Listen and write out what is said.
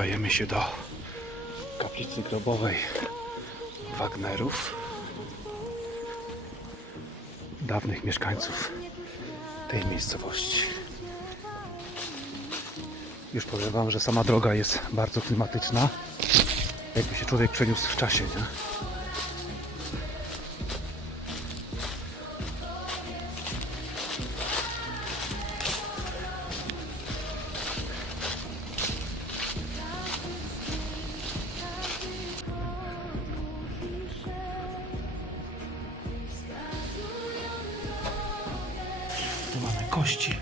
udajemy się do kaplicy grobowej Wagnerów, dawnych mieszkańców tej miejscowości. Już powiem Wam, że sama droga jest bardzo klimatyczna. Jakby się człowiek przeniósł w czasie, nie? Kości